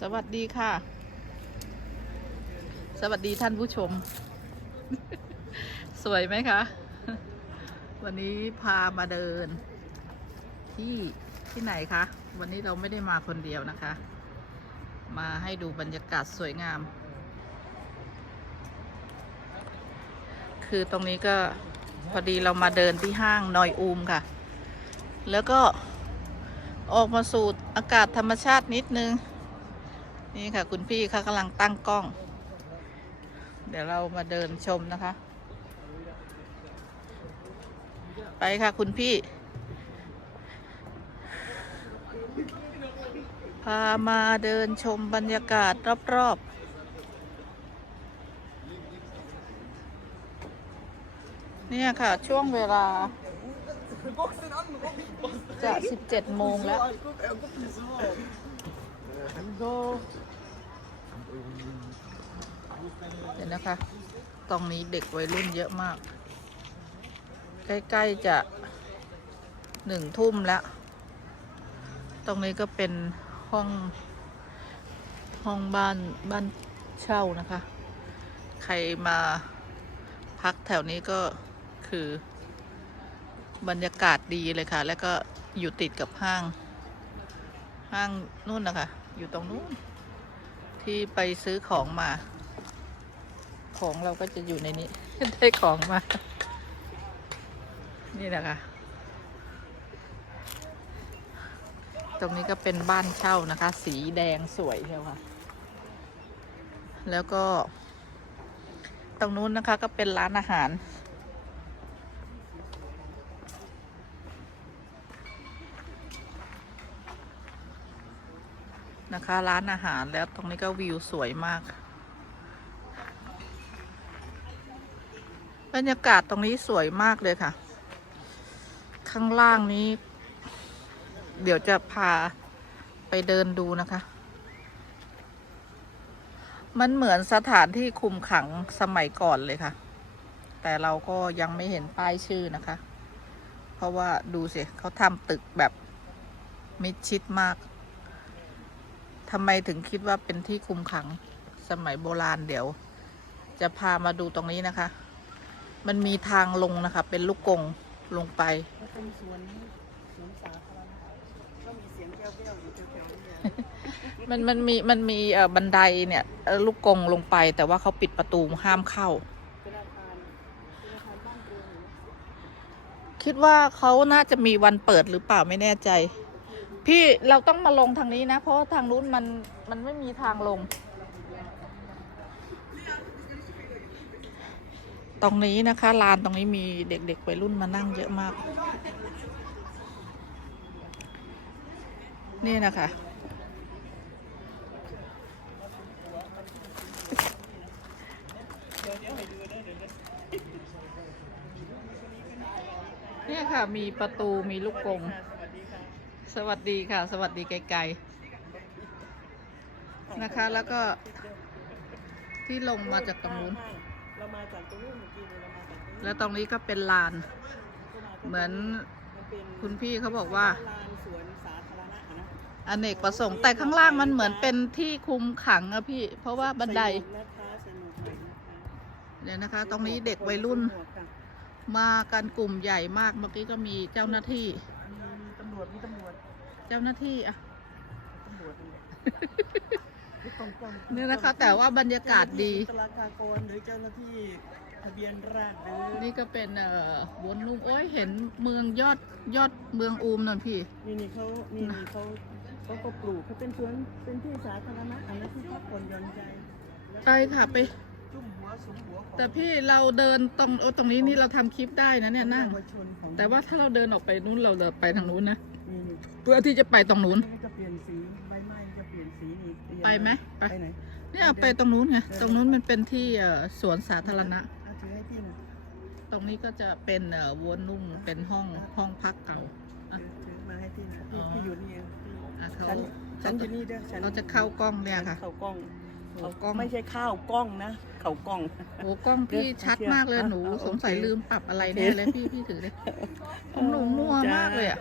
สวัสดีค่ะ สวัสดีท่านผู้ชม สวยไหมคะ วันนี้พามาเดิน ที่ที่ไหนคะ วันนี้เราไม่ได้มาคนเดียวนะคะ มาให้ดูบรรยากาศสวยงาม คือตรงนี้ก็พอดีเรามาเดินที่ห้างนอยอูมค่ะ แล้วก็ออกมาสูดอากาศธรรมชาตินิดนึง นี่ค่ะ คุณพี่เขากำลังตั้งกล้อง เดี๋ยวเรามาเดินชมนะคะ ไปค่ะคุณพี่ พามาเดินชมบรรยากาศรอบๆเนี่ยค่ะ ช่วงเวลาจะ 17 โมงแล้ว เดี๋ยวนะคะ ตรงนี้เด็กวัยรุ่นเยอะมาก ใกล้ๆจะหนึ่งทุ่มแล้ว ตรงนี้ก็เป็นห้อง ห้องบ้านบ้านเช่านะคะ ใครมาพักแถวนี้ก็คือบรรยากาศดีเลยค่ะ แล้วก็อยู่ติดกับห้าง ห้างนู่นนะคะ อยู่ตรงนู้น ที่ไปซื้อของมา ของเราก็จะอยู่ในนี้ ได้ของมา นี่แหละค่ะ ตรงนี้ก็เป็นบ้านเช่านะคะ สีแดงสวยเชียวค่ะ แล้วก็ ตรงนู้นนะคะก็เป็นร้านอาหาร นะคะ ร้านอาหารแล้วตรงนี้ก็วิวสวยมาก บรรยากาศตรงนี้สวยมากเลยค่ะ ข้างล่างนี้ เดี๋ยวจะพาไปเดินดูนะคะ มันเหมือนสถานที่คุมขังสมัยก่อนเลยค่ะ แต่เราก็ยังไม่เห็นป้ายชื่อนะคะ เพราะว่าดูสิเขาทำตึกแบบมิดชิดมาก ทำไมถึงคิดว่าเป็นที่คุมขังสมัยโบราณเดี๋ยว จะพามาดูตรงนี้นะคะ มันมีทางลงนะคะ เป็นลูกกงลงไปก็เป็นสวนสวนสาธารณะก็มีเสียงแก้วแก้วๆอยู่แถวๆนี้มันมันมีมันมีเอ่อบันไดเนี่ยเอ่อลูกกงลงไป แต่ว่าเขาปิดประตูห้ามเข้า เป็นอาคารเป็นอาคารบ้านเรือนหรือคิดว่าเขาน่าจะมีวันเปิดหรือเปล่าไม่แน่ใจ พี่เราต้องมาลงทางนี้นะ เพราะทางนู้นมันมันไม่มีทางลง ตรงนี้นะคะ ลานตรงนี้มีเด็กๆวัยรุ่นมานั่งเยอะมาก นี่นะคะเนี่ยค่ะ มีประตูมีลูกกง สวัสดีค่ะ สวัสดีไกลๆนะคะ แล้วก็ที่ลงมาจากตรงนู้น เรามาจากตรงนู้นเมื่อกี้เนี่ยเรามาจากตรงนู้นแล้วตรงนี้ก็เป็นลาน เหมือนมันเป็นคุณพี่เขาบอกว่า ลานสวนสาธารณะอะนะอเนกประสงค์แต่ข้างล่างมันเหมือนเป็นที่คุมขังอะพี่ เพราะว่าบันไดสนุกนะคะสนุกเลยนะคะเดี๋ยวนะคะ ตรงนี้เด็กวัยรุ่นหมวกค่ะมากันกลุ่มใหญ่มาก เมื่อกี้ก็มีเจ้าหน้าที่มีมีตำร วจมีตำรวจเจ้าหน้าที่อะตำรวจนี่นี่ตรงๆนี่นะคะ แต่ว่าบรรยากาศดี เจ้หน้ที่บุคลากรหรือเจ้าหน้าที่ทะเบียนราษฎร์หรือนี่ก็เป็นเอ่อวนลุ่มโอ้ยเห็นเมืองยอดยอดเมืองอูมนั่นพี่ นี่นี่เขานี่นี่เขาเขาก็ปลูกเขาเป็นสวนเป็นที่สาธารณะอันนั้นที่พักผ่อนหย่อนใจไปค่ะไป จุ่มหัวสุมหัวของแต่พี่เราเดินตรงโอ้ตรงนี้นี่เราทำคลิปได้นะเนี่ยนั่ง เยาวชนของแต่ว่าถ้าเราเดินออกไปนู้นเราจะไปทางนู้นนะนี่นี่ เพื่อที่จะไปตรงนู้นมันจะเปลี่ยนสีใบไม้จะเปลี่ยนสีนี่เปลี่ยนไปไหมไป ไปไหนเนี่ยไปตรงนู้นไงตรงนู้นมันเป็นที่เอ่อสวนสาธารณะ เอาถือให้พี่หน่อยตรงนี้ก็จะเป็นเอ่อวนลุ่มเป็นห้องห้องพักเก่าถือถือมาให้พี่หน่อยพี่อ๋อ พี่อยู่นี่เองพี่อะเขาฉันฉันอยู่นี่ด้วยฉันเราจะเข้ากล้องเนี่ยค่ะ เข้ากล้องโอ้กล้อง ไม่ใช่ข้าวกล้องนะเข่ากล้อง โอ้กล้องพี่ชัดมากเลยอะหนูอะสงสัยโอเคลืมปรับอะไรแน่เลยพี่พี่ถือเลยของหนูมั่วมากเลยอะ